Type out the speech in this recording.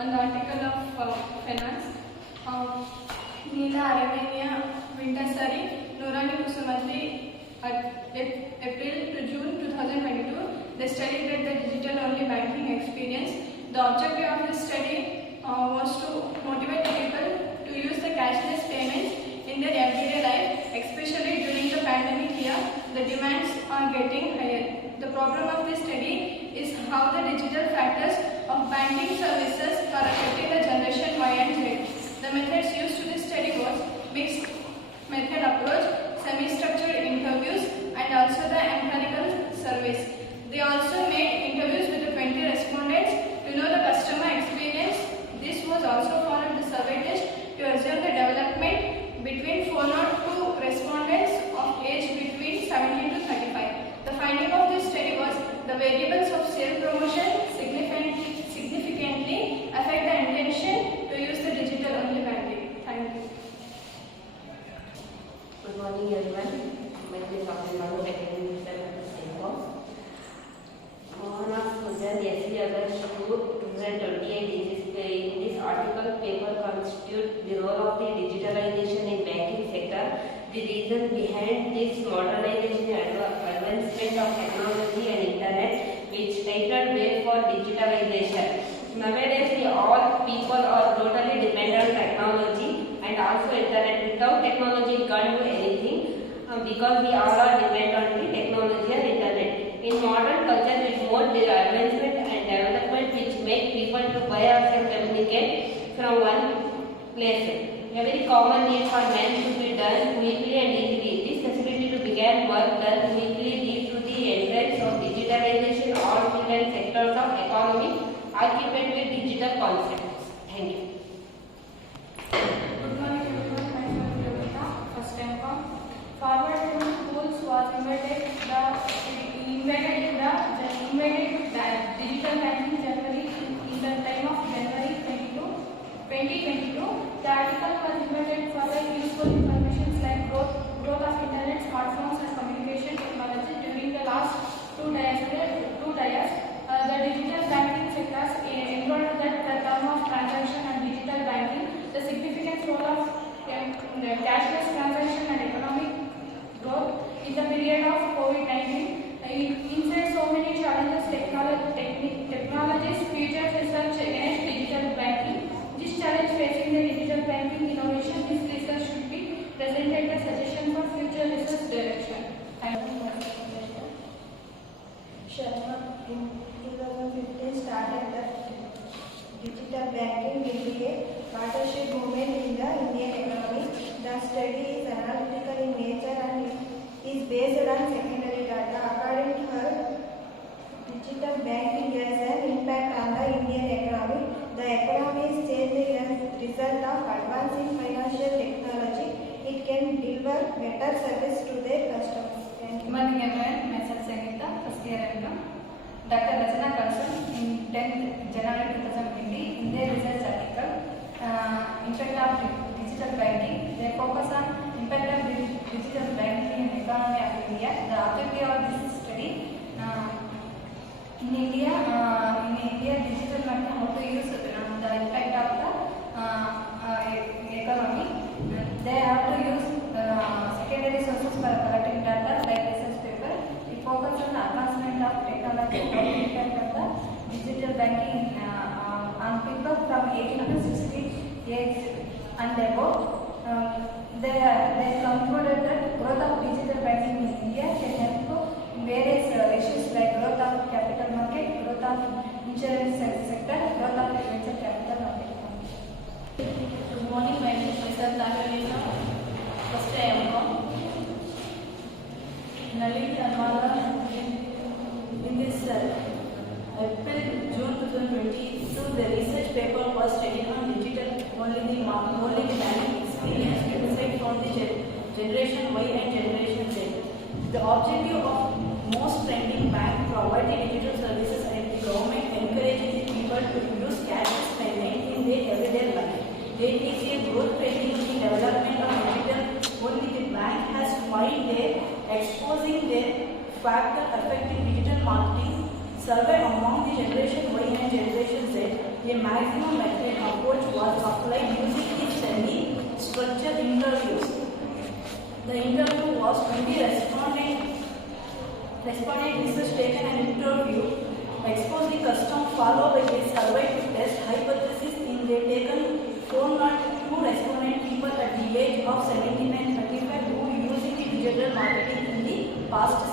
on the article of finance. Neela Aremania Vintasari, Nurani Kusumatri, April to June 2022. They studied at the digital-only banking experience. The objective of this study was to motivate people to use the cashless payments in their everyday life, especially during the pandemic year. The demands are getting higher. The problem of this study is how the digital factors of banking services are affecting the generation Y and Z. The methods used to this study was mixed method approach, semi-structured interviews, and also the empirical surveys. They also made interviews with the 20 respondents to know the customer experience. This was also followed the survey test to observe the development between 402 respondents of age between 17 to 35. The finding of this study was the variables of sale promotion significantly affect the intention to use the digital only banking. Thank you. Good morning everyone. My name is Dr. Manu, academic at the Singapore. On Susan, August 2028 in this article paper constitute the role of the digitalization in banking sector, the reason behind this modernization and advancement of technology and internet, which titled way for digitalization. Nowadays, all people are totally dependent on technology and also internet. Without technology, we can't do anything because we all are dependent on the technology and internet. In modern culture, with more advancement and development which make people to buy or communicate from one place. Every common need for men should be done quickly and easily. This facility to begin work done quickly due to the entrance of digitalization all fields and sectors of economy occupied with digital concepts. Thank you. Good morning everyone. My name is Yogita. First time come. Forward Tools was invited to the digital banking January in the time of January 2022. The article was invited for the useful information like growth of internet, smartphones and communication technology during the last two years. The digital banking sectors enrolled that the term of transaction and digital banking, the significant role of cashless transaction and economic growth in the period of COVID-19. Inside so many challenges, technologies, futures research against digital banking. This challenge facing the digital banking innovation, this research should be presented as suggestion for future research direction. Sharma in 2015 started the digital banking will be a watershed movement in the Indian economy. The study is analytical in nature and is based on secondary data. According to her, digital banking has an impact on the Indian economy. The economy is changing as a result of advancing financial technology. It can deliver better service to their customers. Good morning everyone. Myself Sangeeta, first year MCom. Dr. Rajana Karsan in 10th January 2020 in their research article, Impact of Digital Banking. They focus on impact of digital banking and economy of India. The objective of this study in India, digital banking, how to use the impact of the economy. They have to use secondary sources for collecting data like research paper. It focuses on the advancement of technology and impact of the digital banking on people from 18 to 60 age and above. They concluded that growth of digital banking in India can help in various issues like growth of capital market, growth of insurance sector, growth of venture capital market. Good morning, my name is Mr. Nagarina. First I am from Nalini Armala. In this April, June 2022, the research paper was studied on digital only the banking experience to decide from the generation Y and generation Z. The objective of most trending bank provide the digital services and the government encourages the people to use cashless payment in their everyday life. There is a growth trend in the development of digital. Only the bank has filed their exposing their factor affecting digital marketing survey among the generation Y and generation Z. A maximum structured interviews. The interview was 20 respondent research taken an interview, expose the custom followed by a survey to test hypothesis in the taken 402 respondent people at the age of 17 and 35 who using the digital marketing in the past